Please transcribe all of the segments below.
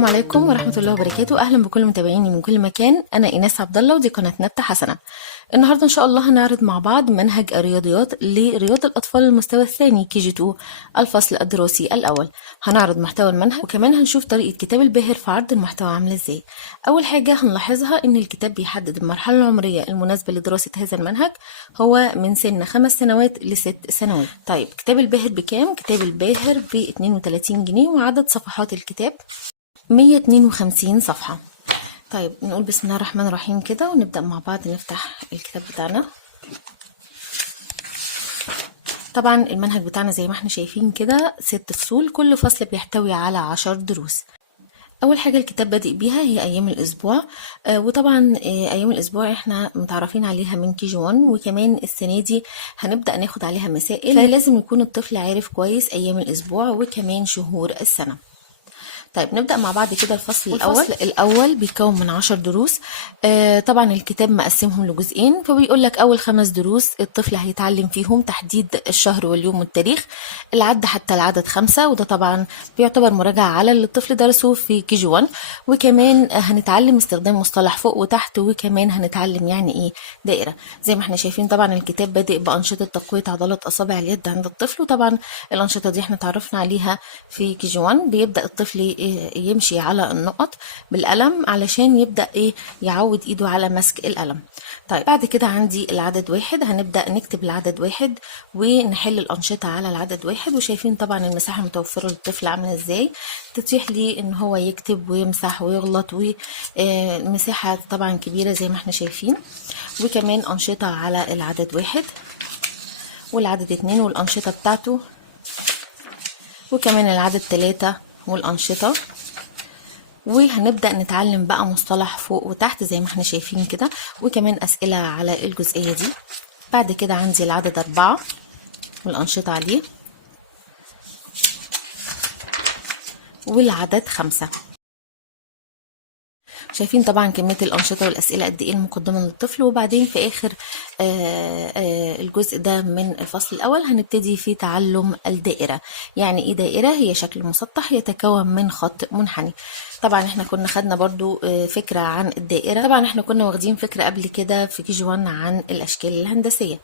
السلام عليكم ورحمة الله وبركاته. أهلا بكل متابعيني من كل مكان. أنا إيناس عبد الله ودي قناة نبتة حسنة. النهاردة إن شاء الله هنعرض مع بعض منهج الرياضيات لرياض الأطفال المستوى الثاني KG2 الفصل الدراسي الأول. هنعرض محتوى المنهج وكمان هنشوف طريقة كتاب الباهر في عرض المحتوى عاملة إزاي. أول حاجة هنلاحظها إن الكتاب بيحدد المرحلة العمرية المناسبة لدراسة هذا المنهج، هو من سن 5 سنوات ل6 سنوات. طيب كتاب الباهر بكام؟ كتاب الباهر ب 32 جنيه وعدد صفحات الكتاب 152 صفحة. طيب نقول بسم الله الرحمن الرحيم كده ونبدأ مع بعض نفتح الكتاب بتاعنا. طبعا المنهج بتاعنا زي ما احنا شايفين كده 6 فصول، كل فصل بيحتوي على 10 دروس. اول حاجه الكتاب بادئ بيها هي ايام الاسبوع، وطبعا ايام الاسبوع احنا متعرفين عليها من KG1، وكمان السنه دي هنبدا ناخد عليها مسائل، فلازم يكون الطفل عارف كويس ايام الاسبوع وكمان شهور السنه. طيب نبدأ مع بعض كده الفصل الأول بيكون من 10 دروس. طبعا الكتاب مقسمهم لجزئين، فبيقول لك أول 5 دروس الطفل هيتعلم فيهم تحديد الشهر واليوم والتاريخ، العد حتى العدد 5، وده طبعا بيعتبر مراجعة على اللي الطفل درسه في KG1. وكمان هنتعلم استخدام مصطلح فوق وتحت، وكمان هنتعلم يعني ايه دائرة. زي ما احنا شايفين طبعا الكتاب بادئ بأنشطة تقوية عضلات أصابع اليد عند الطفل، وطبعا الأنشطة دي احنا تعرفنا عليها في KG1. بيبدأ الطفل يمشي على النقط بالقلم علشان يبدأ يعود ايده على مسك القلم. طيب بعد كده عندي العدد 1، هنبدأ نكتب العدد 1 ونحل الأنشطة على العدد 1. وشايفين طبعا المساحة المتوفرة للطفل عاملة ازاي، تتيح لي ان هو يكتب ويمسح ويغلط، والمساحة طبعا كبيرة زي ما احنا شايفين. وكمان أنشطة على العدد 1 والعدد 2 والأنشطة بتاعته، وكمان العدد 3 والأنشطة. وهنبدأ نتعلم بقى مصطلح فوق وتحت زي ما احنا شايفين كده، وكمان أسئلة على الجزئية دي. بعد كده عندي العدد 4 والأنشطة عليه، والعدد 5. شايفين طبعا كمية الأنشطة والأسئلة قد ايه المقدمة للطفل. وبعدين في آخر الجزء ده من الفصل الأول هنبتدي في تعلم الدائرة. يعني ايه دائرة؟ هي شكل مسطح يتكون من خط منحني. طبعا احنا كنا خدنا برضو فكرة عن الدائرة، طبعا احنا كنا واخدين فكرة قبل كده في KG1 عن الأشكال الهندسية.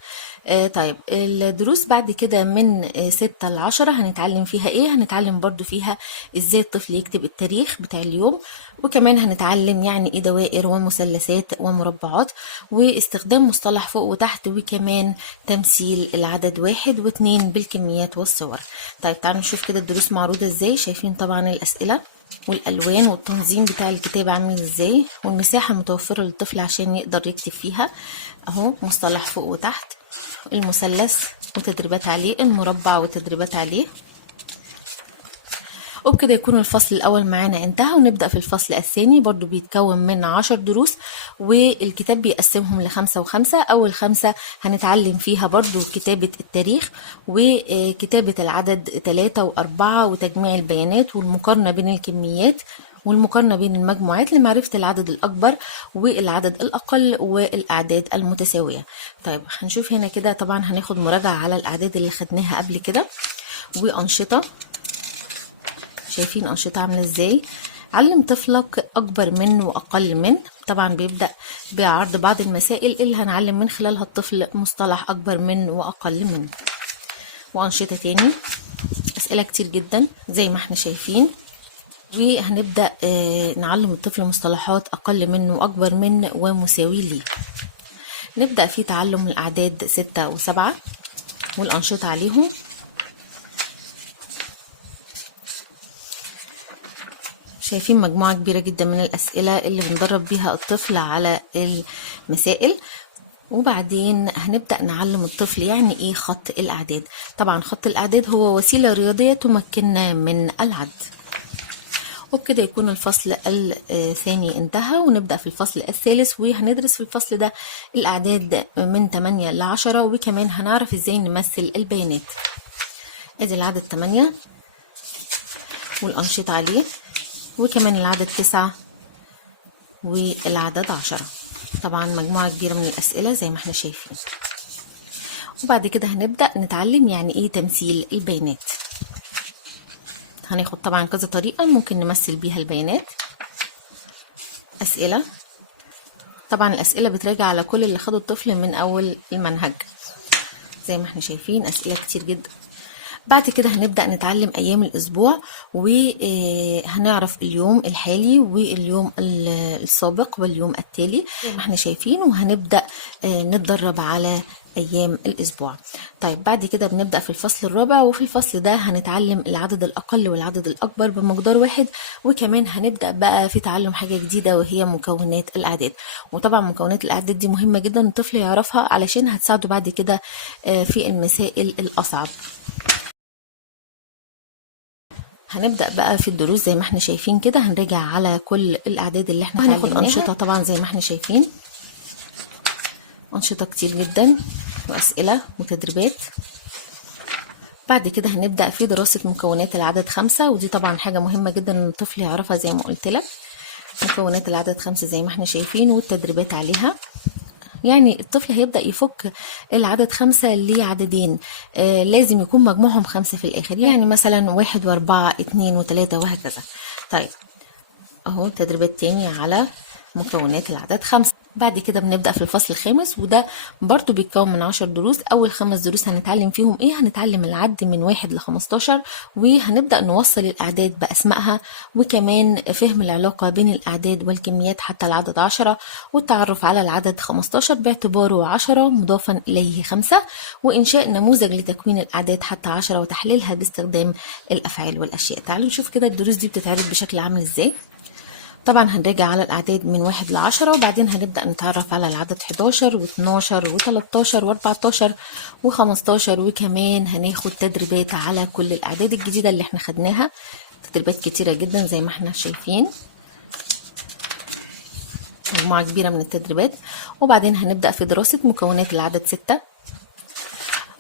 طيب الدروس بعد كده من 6 ل 10 هنتعلم فيها ايه؟ هنتعلم برضو فيها ازاي الطفل يكتب التاريخ بتاع اليوم، وكمان هنتعلم يعني ايه دوائر ومثلثات ومربعات، واستخدام مصطلح فوق وتحت، وكمان تمثيل العدد 1 و2 بالكميات والصور. طيب تعالوا نشوف كده الدروس معروضة ازاي. شايفين طبعا الأسئلة والألوان والتنظيم بتاع الكتاب عامل ازاي، والمساحة المتوفرة للطفل عشان يقدر يكتب فيها. اهو مصطلح فوق وتحت، المثلث وتدريبات عليه، المربع وتدريبات عليه. وبكده يكون الفصل الأول معانا انتهى، ونبدأ في الفصل الثاني. برضو بيتكون من 10 دروس، والكتاب بيقسمهم ل5 و5. أول 5 هنتعلم فيها برضو كتابة التاريخ، وكتابة العدد 3 و4، وتجميع البيانات، والمقارنة بين الكميات، والمقارنة بين المجموعات لمعرفة العدد الأكبر والعدد الأقل والأعداد المتساوية. طيب هنشوف هنا كده طبعا هناخد مراجعة على الأعداد اللي خدناها قبل كده، وأنشطة. شايفين أنشطة عاملة ازاي؟ علم طفلك أكبر من وأقل من. طبعا بيبدأ بعرض بعض المسائل اللي هنعلم من خلالها الطفل مصطلح أكبر من وأقل من. وأنشطة تاني، أسئلة كتير جدا زي ما احنا شايفين. وهنبدأ نعلم الطفل مصطلحات أقل من وأكبر من ومساوي ليه. نبدأ في تعلم الأعداد 6 و7 والأنشطة عليهم. شايفين مجموعة كبيرة جدا من الأسئلة اللي بندرب بيها الطفل على المسائل. وبعدين هنبدأ نعلم الطفل يعني ايه خط الأعداد. طبعا خط الأعداد هو وسيلة رياضية تمكننا من العد. وبكده يكون الفصل الثاني انتهى، ونبدأ في الفصل الثالث، وهندرس في الفصل ده الأعداد من 8 ل 10، وكمان هنعرف ازاي نمثل البيانات. ادي العدد 8 والأنشطة عليه، وكمان العدد 9 والعدد 10. طبعا مجموعة كبيرة من الأسئلة زي ما احنا شايفين. وبعد كده هنبدأ نتعلم يعني ايه تمثيل البيانات. هناخد طبعا كذا طريقة ممكن نمثل بيها البيانات. أسئلة، طبعا الأسئلة بتراجع على كل اللي خده الطفل من أول المنهج، زي ما احنا شايفين أسئلة كتير جدا. بعد كده هنبدأ نتعلم أيام الأسبوع، وهنعرف اليوم الحالي واليوم السابق واليوم التالي زي ما احنا شايفين، وهنبدأ نتدرب على أيام الأسبوع. طيب بعد كده بنبدأ في الفصل الرابع، وفي الفصل ده هنتعلم العدد الأقل والعدد الأكبر بمقدار واحد، وكمان هنبدأ بقى في تعلم حاجة جديدة وهي مكونات الأعداد. وطبعا مكونات الأعداد دي مهمة جدا الطفل يعرفها علشان هتساعده بعد كده في المسائل الأصعب. هنبدأ بقى في الدروس زي ما احنا شايفين كده، هنراجع على كل الأعداد اللي احنا هناخد أنشطة طبعا زي ما احنا شايفين، أنشطة كتير جدا وأسئلة وتدريبات. بعد كده هنبدأ في دراسة مكونات العدد 5، ودي طبعا حاجة مهمة جدا ان الطفل يعرفها زي ما قلت لك. مكونات العدد 5 زي ما احنا شايفين والتدريبات عليها. يعني الطفل هيبدأ يفك العدد 5 لعددين، لازم يكون مجموعهم 5 في الآخر، يعني مثلا 1 و4 2 و3 وهكذا. طيب اهو تدريبات تاني على مكونات العدد 5. بعد كده بنبدأ في الفصل الخامس، وده برضو بيتكون من 10 دروس. أول 5 دروس هنتعلم فيهم إيه؟ هنتعلم العد من 1 ل15، وهنبدأ نوصل الأعداد بأسمائها، وكمان فهم العلاقة بين الأعداد والكميات حتى العدد 10، والتعرف على العدد 15 باعتباره 10 مضافا إليه 5، وإنشاء نموذج لتكوين الأعداد حتى 10 وتحليلها باستخدام الأفعال والأشياء. تعالوا نشوف كده الدروس دي بتتعرض بشكل عامل إزاي. طبعا هنراجع على الأعداد من 1 ل10، وبعدين هنبدأ نتعرف على العدد 11 و12 و13 و14 و15، وكمان هناخد تدريبات على كل الأعداد الجديدة اللي احنا خدناها. تدريبات كتيرة جدا زي ما احنا شايفين، مجموعة كبيرة من التدريبات. وبعدين هنبدأ في دراسة مكونات العدد 6،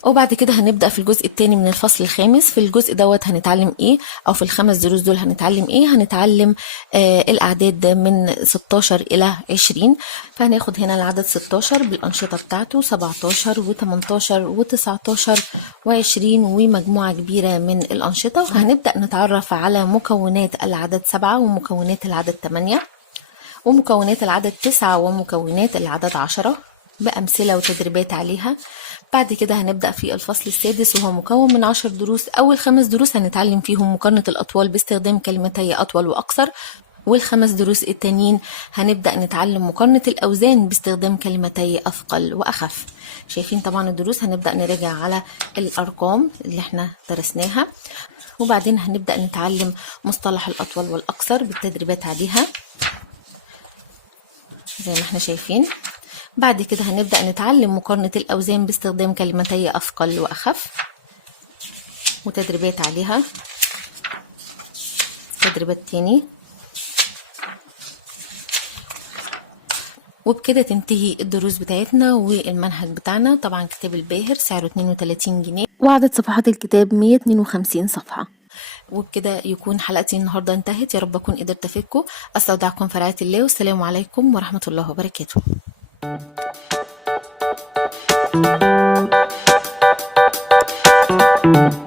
وبعد كده هنبدأ في الجزء الثاني من الفصل الخامس. في الجزء دوت هنتعلم ايه، او في ال5 دروس دول هنتعلم ايه؟ هنتعلم الأعداد من 16 إلى 20. فهناخد هنا العدد 16 بالأنشطة بتاعته 17 و18 و19 و20 ومجموعة كبيرة من الأنشطة. وهنبدأ نتعرف على مكونات العدد 7 ومكونات العدد 8 ومكونات العدد 9 ومكونات العدد 10 بأمثلة وتدريبات عليها. بعد كده هنبدأ في الفصل السادس، وهو مكون من 10 دروس. أول 5 دروس هنتعلم فيهم مقارنة الأطوال باستخدام كلمتي أطول وأقصر، وال5 دروس التانيين هنبدأ نتعلم مقارنة الأوزان باستخدام كلمتي أثقل وأخف. شايفين طبعا الدروس هنبدأ نراجع على الأرقام اللي احنا درسناها، وبعدين هنبدأ نتعلم مصطلح الأطول والأقصر بالتدريبات عليها زي ما احنا شايفين. بعد كده هنبدأ نتعلم مقارنة الأوزان باستخدام كلمتي أثقل وأخف وتدريبات عليها، تدريبات تاني. وبكده تنتهي الدروس بتاعتنا والمنهج بتاعنا. طبعا كتاب الباهر سعره 32 جنيه، وعدد صفحات الكتاب 152 صفحة. وبكده يكون حلقتي النهاردة انتهت. يا رب أكون قدرت أفيدكم. أستودعكم في رعاية الله، والسلام عليكم ورحمة الله وبركاته. Thank you.